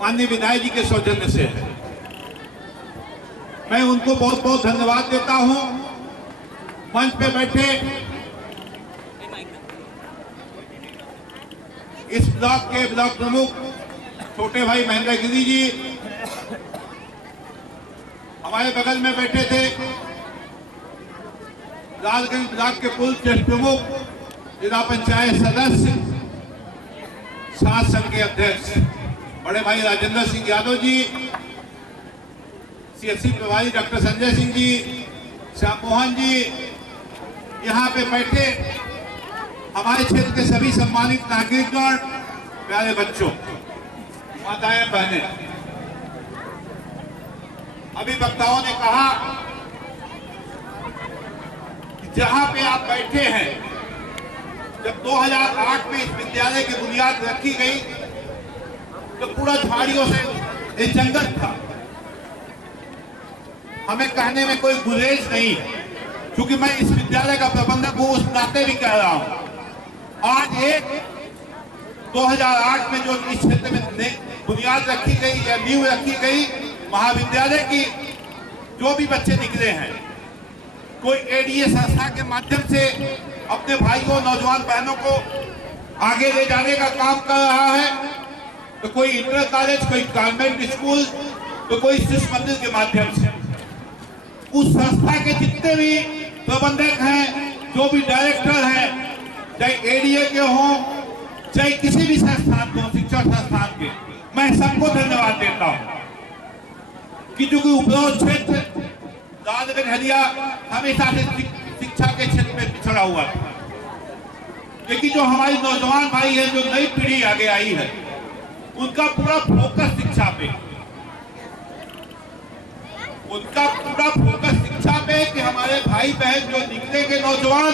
माननीय विधायक जी के सौजन्य से है। मैं उनको बहुत बहुत धन्यवाद देता हूं। मंच पे बैठे इस ब्लॉक के ब्लॉक प्रमुख छोटे भाई महेंद्र गिरी जी, हमारे बगल में बैठे थे लालगंज ब्लॉक के पूर्व ट्रस्ट प्रमुख, जिला पंचायत सदस्य, सात संघ के अध्यक्ष बड़े भाई राजेंद्र सिंह यादव जी, सीएससी प्रभारी डॉक्टर संजय सिंह जी, श्याम मोहन जी, यहाँ पे बैठे हमारे क्षेत्र के सभी सम्मानित नागरिकगण, प्यारे बच्चों, माताएं बहनें, अभी वक्ताओं ने कहा कि जहां पे आप बैठे हैं, जब 2008 में इस विद्यालय की बुनियाद रखी गई तो पूरा झाड़ियों से ये जंगल था। हमें कहने में कोई गुरेज नहीं, क्योंकि मैं इस विद्यालय का प्रबंधक हूं, उस नाते भी कह रहा हूं। आज एक 2008 में जो इस क्षेत्र में बुनियाद रखी गई या नींव रखी गई महाविद्यालय की, जो भी बच्चे निकले हैं, कोई एडीए संस्था के माध्यम से अपने भाइयों, नौजवान बहनों को आगे ले जाने का काम कर रहा है, तो कोई इंटर कॉलेज, कोई कॉन्वेंट स्कूल, तो कोई शिशु मंदिर के माध्यम से उस संस्था के जितने भी प्रबंधक हैं, जो भी डायरेक्टर हैं, चाहे एडीए के हों, चाहे किसी भी संस्थान को, शिक्षा संस्थान के, मैं सबको धन्यवाद देता हूं कि जो कि उपरोक्त क्षेत्र लालगंज हलिया हमेशा से शिक्षा के क्षेत्र में पिछड़ा हुआ था, लेकिन जो हमारी नौजवान भाई है, जो नई पीढ़ी आगे आई है, उनका पूरा फोकस शिक्षा पे, उनका पूरा फोकस शिक्षा पे कि हमारे भाई बहन जो निकलेंगे नौजवान,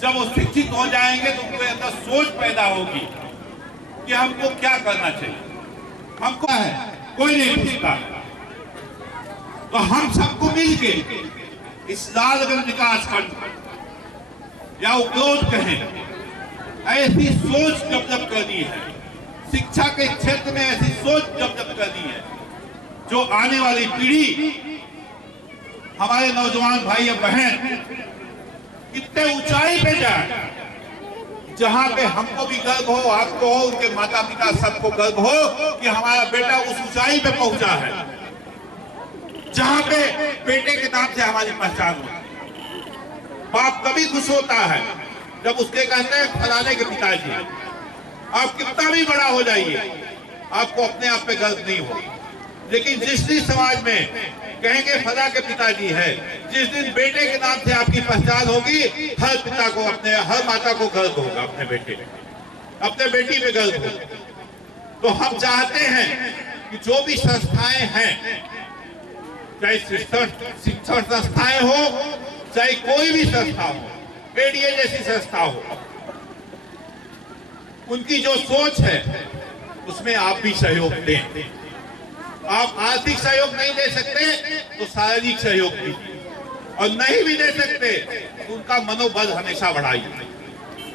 जब वो शिक्षित हो जाएंगे तो उनके अंदर सोच पैदा होगी कि हमको क्या करना चाहिए, हमको है कोई नहीं पूछता। तो हम सबको मिलके इस लालगंज विकास खंड या उपरोध कहें, ऐसी सोच डेवलप करनी है, शिक्षा के क्षेत्र में ऐसी सोच डेवलप करनी है जो आने वाली पीढ़ी, हमारे नौजवान भाई और बहन इतने ऊंचाई पे जाए जहां पे हमको भी गर्व हो, आपको हो, उनके माता पिता सबको गर्व हो कि हमारा बेटा उस ऊंचाई पे पहुंचा है जहां पे बेटे के नाम से हमारी पहचान हो। बाप कभी खुश होता है जब उसके कहते हैं फलाने के पिताजी। आप कितना भी बड़ा हो जाइए, आपको अपने आप पे गर्व नहीं हो, लेकिन जिस दिन समाज में कहेंगे फला के पिताजी है, जिस दिन बेटे के नाम से आपकी पहचान होगी, हर पिता को, अपने हर माता को गर्व होगा अपने बेटे, अपने बेटी पे गर्व होगा। तो हम चाहते हैं कि जो भी संस्थाएं हैं, चाहे शिक्षण संस्थाएं हो, चाहे कोई भी संस्था हो, एडीए जैसी संस्था हो, उनकी जो सोच है उसमें आप भी सहयोग दें। आप आर्थिक सहयोग नहीं दे सकते तो शारीरिक सहयोग दीजिए, और नहीं भी दे सकते तो उनका मनोबल हमेशा बढ़ाइए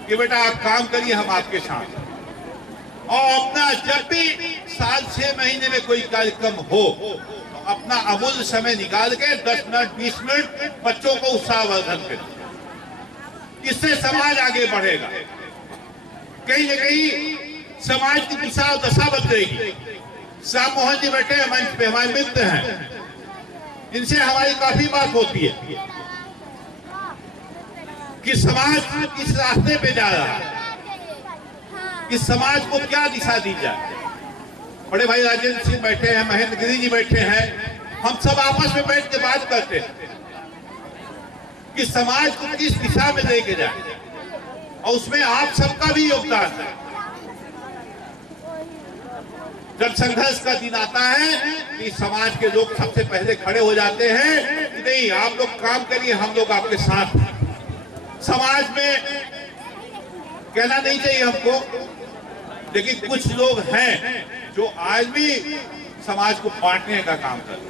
कि बेटा आप काम करिए, हम आपके साथ। और अपना जब भी साल 6 महीने में कोई कार्यक्रम हो तो अपना अमूल्य समय निकाल के 10 मिनट 20 मिनट बच्चों को उत्साहवर्धन करें। इससे समाज आगे बढ़ेगा, कहीं न कहीं समाज की दिशा और दशा बदलेगी। श्याम मोहन जी बैठे हैं मंच पे, हमारे मित्र हैं, इनसे हमारी काफी बात होती है कि समाज किस रास्ते पे जा रहा है, इस समाज को क्या दिशा दी जाए। बड़े भाई राजेंद्र सिंह बैठे हैं, महेंद्र गिरी जी बैठे हैं, हम सब आपस में बैठ के बात करते हैं कि समाज को किस दिशा में लेके जाए, और उसमें आप सबका भी योगदान है। जब संघर्ष का दिन आता है कि समाज के लोग सबसे पहले खड़े हो जाते हैं कि नहीं, आप लोग काम करिए, हम लोग आपके साथ हैं। समाज में कहना नहीं चाहिए हमको, लेकिन कुछ लोग हैं जो आज भी समाज को बांटने का काम कर रहे हैं।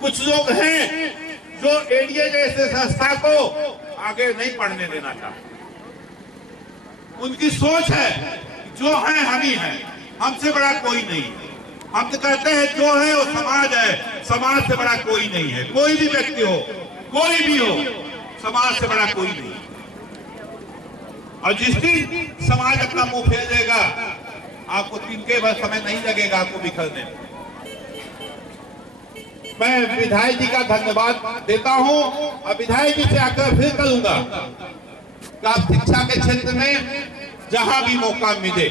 कुछ लोग हैं जो एडीए जैसे संस्था को आगे नहीं बढ़ने देना चाहते। उनकी सोच है जो है हम ही हैं, हमसे बड़ा कोई नहीं है। हम तो कहते हैं जो है वो समाज है, समाज से बड़ा कोई नहीं है। कोई भी व्यक्ति हो, कोई भी हो, समाज से बड़ा कोई नहीं। और जिस दिन समाज अपना मुंह फेर देगा, आपको तिनके भर समय नहीं लगेगा आपको बिखरने में। मैं विधायक जी का धन्यवाद देता हूं और विधायक जी से आकर फिर करूंगा कि आप शिक्षा के क्षेत्र में जहां भी मौका मिले,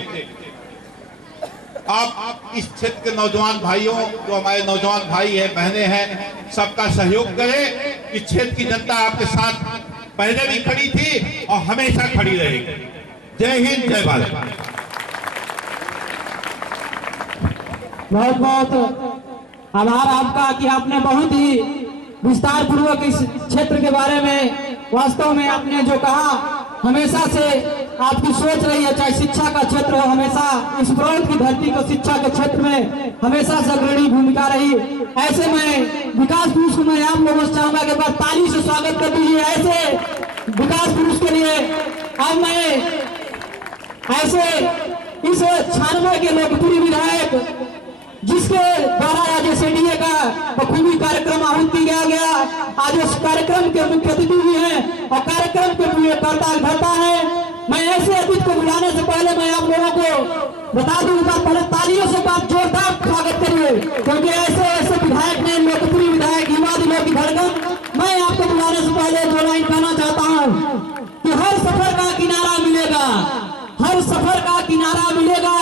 आप इस क्षेत्र के नौजवान भाइयों, जो हमारे नौजवान भाई हैं, बहनें हैं, सबका सहयोग करें। इस क्षेत्र की जनता आपके साथ पहले भी खड़ी थी और हमेशा खड़ी रहेगी। जय हिंद, जय भारत। बहुत बहुत आभार आपका कि आपने बहुत ही विस्तार पूर्वक इस क्षेत्र के बारे में, वास्तव में आपने जो कहा, हमेशा से आपकी सोच रही है, चाहे शिक्षा का क्षेत्र हो, हमेशा इस प्रोत की धरती को शिक्षा के क्षेत्र में हमेशा से अग्रणी भूमिका रही। ऐसे में विकास पुरुष को मैं आप लोगों से चाहूंगा कि बार ताली से स्वागत कर दीजिए ऐसे विकास पुरुष के लिए। अब मैं ऐसे इस 96 के लोकप्रिय विधायक जिसके द्वारा आज एडीए का बखूबी कार्यक्रम आहूत किया गया, आज उस कार्यक्रम के मुख्य अतिथि भी हैं और कार्यक्रम के लिए करता है। मैं ऐसे अतिथि को बुलाने से पहले मैं आप लोगों को बता दूं, पहले तालियों से बात जोरदार स्वागत करिए, क्योंकि ऐसे विधायक ने, लोकप्रिय विधायक, युवा दिलों की धड़कन। मैं आपको बुलाने से पहले दो लाइन कहना चाहता हूँ कि हर सफर का किनारा मिलेगा, हर सफर का किनारा मिलेगा,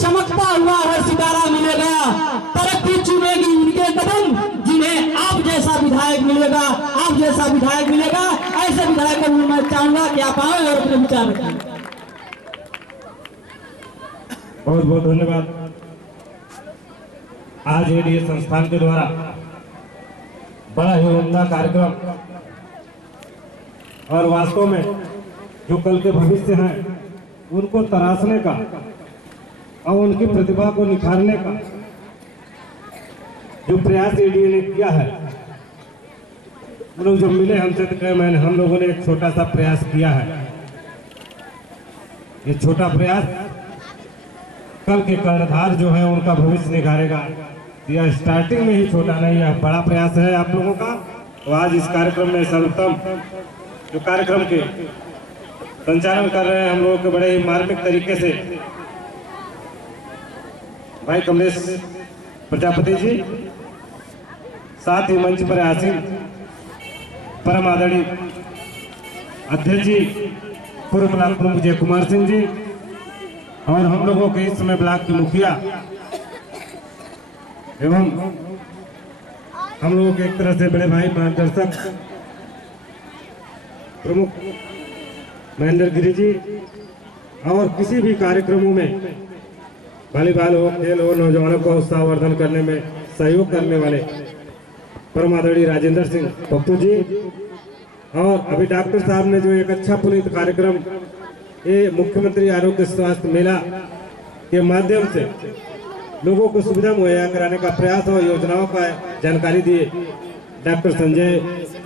चमकता हुआ हर सितारा मिलेगा, तरक्की चुमेगी उनके कदम जिन्हें आप जैसा विधायक मिलेगा, आप जैसा विधायक मिलेगा। ऐसे विधायक को मैं चाहूंगा कि आप आए और अपने विचार रखें। बहुत बहुत धन्यवाद। आज एडीए संस्थान के द्वारा बड़ा ही उम्दा कार्यक्रम, और वास्तव में जो कल के भविष्य हैं उनको तराशने का और उनकी प्रतिभा को निखारने का जो प्रयास एडीए ने किया है, वो लोग जब मिले हमसे तो कहे हम लोगों ने एक छोटा सा प्रयास किया है। ये छोटा प्रयास कल के कर्णधार जो है उनका भविष्य निखारेगा। यह स्टार्टिंग में ही छोटा नहीं है, बड़ा प्रयास है आप लोगों का। तो आज इस कार्यक्रम में सर्वोत्तम जो कार्यक्रम के संचालन कर रहे हैं हम लोगों के बड़े ही मार्मिक तरीके से भाई कमलेश प्रजापति जी, साथ ही मंच पर आसीन परम आदरणीय अध्यक्ष जी, पूर्व ब्लॉक प्रमुख जय कुमार सिंह जी, और हम लोगों के इस समय ब्लॉक की मुखिया एवं हम लोगों के एक तरह से बड़े भाई मार्गदर्शक प्रमुख महेंद्र गिरी जी, और किसी भी कार्यक्रमों में वॉलीबॉल हो, खेल हो, नौजवानों को उत्साहवर्धन करने में सहयोग करने वाले परम आदरणीय राजेंद्र सिंह पप्पू जी, और अभी डॉक्टर साहब ने जो एक अच्छा पुनीत कार्यक्रम ये मुख्यमंत्री आरोग्य स्वास्थ्य मेला के माध्यम से लोगों को सुविधा मुहैया कराने का प्रयास और योजनाओं का जानकारी दिए डॉक्टर संजय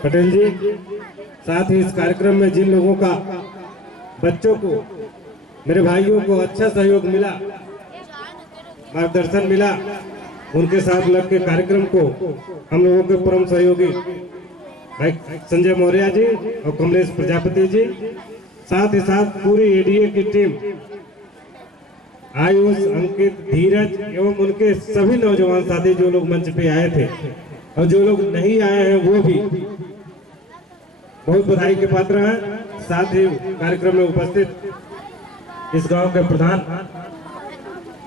पटेल जी। साथ ही इस कार्यक्रम में जिन लोगों का, बच्चों को, मेरे भाइयों को अच्छा सहयोग मिला, मार्गदर्शन मिला, उनके साथ लग के कार्यक्रम को हम लोगों के परम सहयोगी भाई संजय मौर्य जी और कमलेश प्रजापति जी, साथ ही साथ पूरी एडीए की टीम, आयुष, अंकित, धीरज एवं उनके सभी नौजवान साथी जो लोग मंच पे आए थे और जो लोग नहीं आए हैं वो भी बहुत बधाई के पात्र हैं। साथ ही कार्यक्रम में उपस्थित इस गांव के प्रधान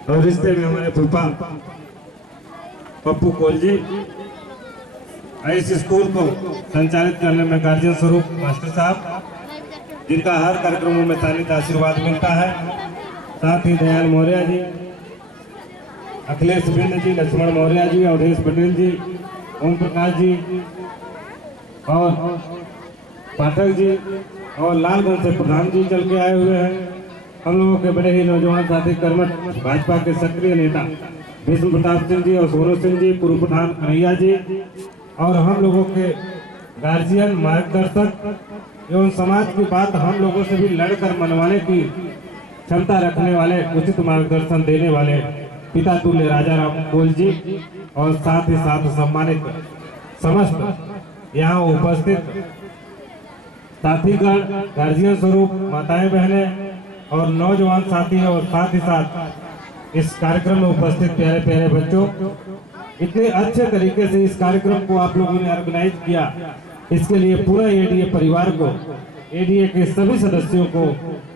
और रिश्ते में हमारे फूफा पप्पू कोल जी, इस स्कूल को संचालित करने में गार्जियन स्वरूप मास्टर साहब, जिनका हर कार्यक्रमों में सानिध्य आशीर्वाद मिलता है, साथ ही दयाल मौर्य जी, अखिलेश बिंद जी, लक्ष्मण मौर्य जी, अवधेश पटेल जी, ओम प्रकाश जी और पाठक जी और लालगंज से प्रधान जी चल के आए हुए हैं। हम लोगों के बड़े ही नौजवान साथी कर्मठ भाजपा के सक्रिय नेता विष्णु प्रताप सिंह जी और सोनू सिंह जी, पूर्व प्रधान कन्हैया जी और हम लोगों के गार्जियन, मार्गदर्शक एवं समाज की बात हम लोगों से भी लड़कर मनवाने की क्षमता रखने वाले, उचित मार्गदर्शन देने वाले पिता तुल्य राजा राम कोल जी और साथ ही साथ सम्मानित समस्त यहाँ उपस्थित साथीगण, गार्जियन स्वरूप माताएं, बहनें और नौजवान साथी और साथ ही साथ इस कार्यक्रम में उपस्थित प्यारे प्यारे बच्चों, इतने अच्छे तरीके से इस कार्यक्रम को आप लोगों ने ऑर्गेनाइज किया, इसके लिए पूरा एडीए परिवार को, एडीए के सभी सदस्यों को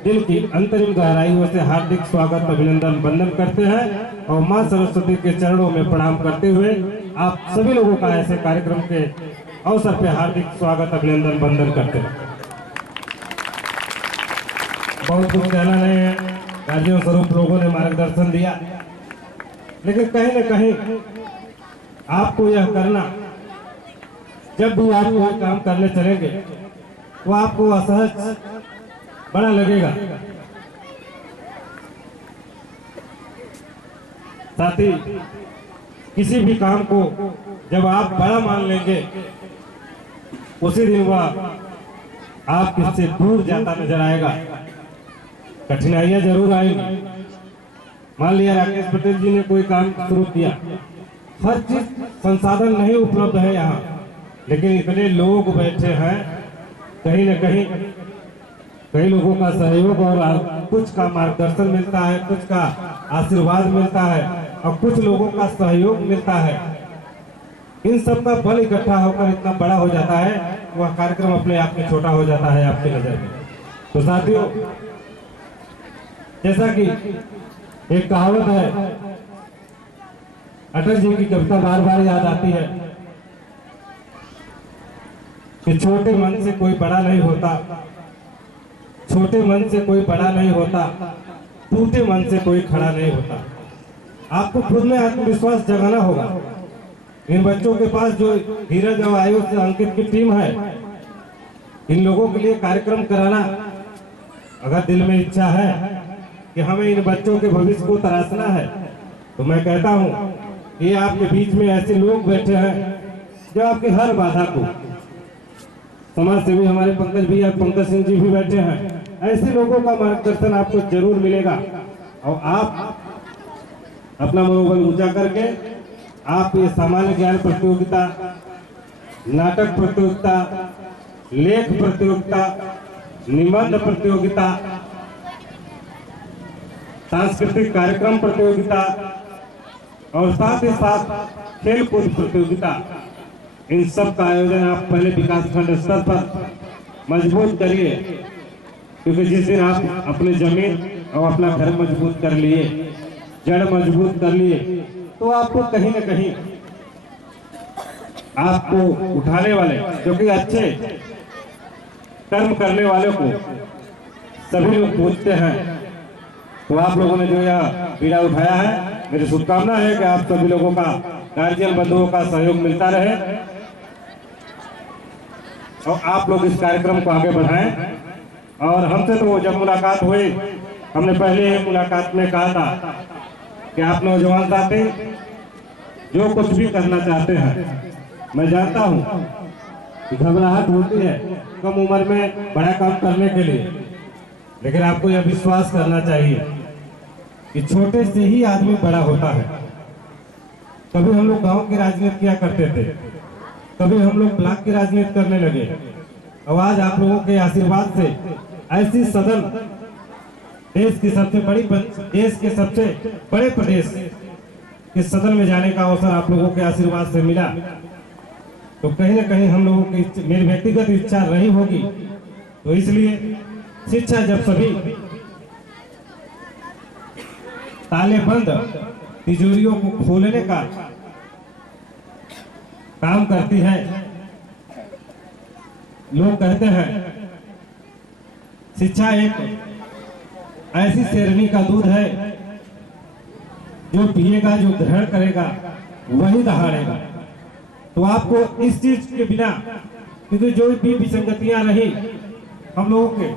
दिल की अंतरिम गहराइयों से हार्दिक स्वागत, अभिनंदन, वंदन करते हैं और मां सरस्वती के चरणों में प्रणाम करते हुए आप सभी लोगों का ऐसे कार्यक्रम के अवसर पे हार्दिक स्वागत, अभिनंदन, वंदन करते हैं। बहुत कुछ कहना नहीं है, गार्जियन स्वरूप लोगों ने मार्गदर्शन दिया, लेकिन कहीं न कहीं आपको यह करना, जब भी आप कोई काम करने चलेंगे तो आपको असहज बड़ा लगेगा। साथ ही किसी भी काम को जब आप बड़ा मान लेंगे, उसी दिन वह आप इससे दूर जाता नजर आएगा। कठिनाइयां जरूर आएंगी। मान लिया राकेश पटेल जी ने कोई काम शुरू किया, हर चीज संसाधन नहीं उपलब्ध है यहाँ, लेकिन इतने लोग बैठे हैं, कहीं न कहीं कई लोगों का सहयोग और कुछ का मार्गदर्शन मिलता है, कुछ का आशीर्वाद मिलता है और कुछ लोगों का सहयोग मिलता है। इन सब का बल इकट्ठा होकर इतना बड़ा हो जाता है, वह कार्यक्रम अपने आप में छोटा हो जाता है आपकी नजर में। तो साथियों, जैसा कि एक कहावत है, अटल जी की कविता बार बार याद आती है कि छोटे मन से कोई बड़ा नहीं होता, छोटे मन से कोई बड़ा नहीं होता, टूटे मन से कोई खड़ा नहीं होता। आपको खुद में आत्मविश्वास जगाना होगा। इन बच्चों के पास जो धीरज और आयुष से अंकित की टीम है, इन लोगों के लिए कार्यक्रम कराना, अगर दिल में इच्छा है कि हमें इन बच्चों के भविष्य को तराशना है, तो मैं कहता हूँ ये आपके बीच में ऐसे लोग बैठे हैं जो आपकी हर बाधा को, समाज सेवी हमारे पंकज भैया, पंकज सिंह जी भी बैठे हैं, ऐसे लोगों का मार्गदर्शन आपको जरूर मिलेगा और आप अपना मनोबल ऊंचा करके आप ये सामान्य ज्ञान प्रतियोगिता, नाटक प्रतियोगिता, लेख प्रतियोगिता, निबंध प्रतियोगिता, सांस्कृतिक कार्यक्रम प्रतियोगिता और साथ ही साथ खेल कूद प्रतियोगिता, इन सब का आयोजन आप पहले विकासखंड स्तर पर मजबूत करिए, क्योंकि जिस दिन आप अपने जमीन और अपना घर मजबूत कर लिए, जड़ मजबूत कर लिए, तो आपको कहीं न कहीं आपको उठाने वाले, जो कि अच्छे कर्म करने वाले को सभी लोग पूछते हैं। तो आप लोगों ने जो यह पीड़ा उठाया है, मेरी शुभकामना है कि आप सभी लोगों का, गार्जियन बंधुओं का सहयोग मिलता रहे और आप लोग इस कार्यक्रम को आगे बढ़ाएं। और हमसे तो जब मुलाकात हुई, हमने पहले ही मुलाकात में कहा था कि आप नौजवान साथी जो कुछ भी करना चाहते हैं, मैं जानता हूँ कि घबराहट होती है कम उम्र में बड़ा काम करने के लिए, लेकिन आपको यह विश्वास करना चाहिए कि छोटे से ही आदमी बड़ा होता है। कभी हम लोग गांव की राजनीति किया करते थे, कभी हम लोग ब्लॉक की राजनीति करने लगे। और आज आप लोगों के आशीर्वाद से ऐसी सदन, देश के सबसे बड़े प्रदेश के सदन में जाने का अवसर आप लोगों के आशीर्वाद से मिला। तो कहीं ना कहीं हम लोगों की, मेरी व्यक्तिगत इच्छा रही होगी, तो इसलिए शिक्षा जब सभी ताले बंद तिजोरियों को खोलने का काम करती है, लोग कहते हैं शिक्षा एक ऐसी शेरनी का दूध है, जो पिएगा, जो ग्रहण करेगा वही दहाड़ेगा। तो आपको इस चीज के बिना, क्योंकि जो भी विसंगतियां रही हम लोगों के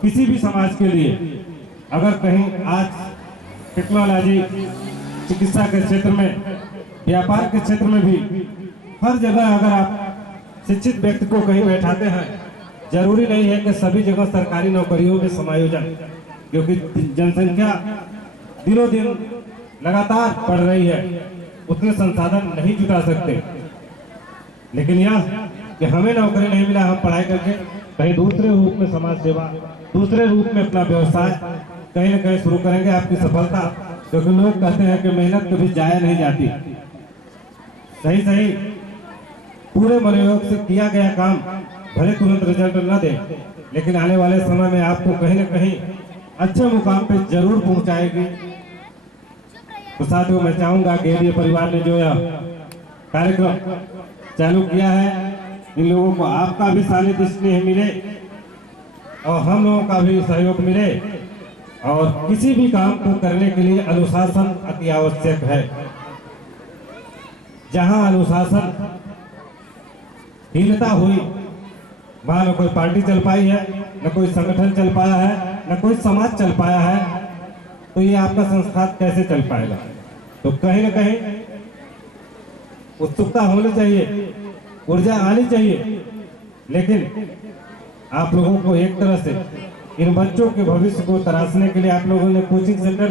किसी भी समाज के लिए, अगर कहीं आज टेक्नोलॉजी, चिकित्सा के क्षेत्र में, व्यापार के क्षेत्र में भी हर जगह अगर आप शिक्षित व्यक्ति को कहीं बैठाते हैं, जरूरी नहीं है कि सभी जगह सरकारी नौकरियों में समायोजन, क्योंकि जनसंख्या दिनों दिन लगातार बढ़ रही है, उतने संसाधन नहीं जुटा सकते। लेकिन यह कि हमें नौकरी नहीं मिला, हम पढ़ाई करके कहीं दूसरे रूप में समाज सेवा, दूसरे रूप में अपना व्यवसाय कहीं न कहीं शुरू करेंगे। आपकी सफलता, क्योंकि लोग कहते हैं कि मेहनत कभी जाया नहीं जाती। सही पूरे मनोयोग से किया गया काम भले तुरंत रिजल्ट न दे, लेकिन आने वाले समय में आपको कहीं न कहीं अच्छे मुकाम पे जरूर पहुंचाएगी। तो साथियों, मैं चाहूंगा कि ये परिवार ने जो यह कार्यक्रम चालू किया है, इन लोगों को आपका भी सानिध्य स्नेह मिले और हम लोगों का भी सहयोग मिले। और किसी भी काम को करने के लिए अनुशासन अति आवश्यक है। जहां अनुशासन हीनता हुई, वहां न कोई पार्टी चल पाई है, न कोई संगठन चल पाया है, न कोई समाज चल पाया है, तो ये आपका संस्था कैसे चल पाएगा। तो कहीं न कहीं उत्सुकता होनी चाहिए, ऊर्जा आनी चाहिए, लेकिन आप लोगों को एक तरह से इन बच्चों के भविष्य को तराशने के लिए आप लोगों ने कोचिंग सेंटर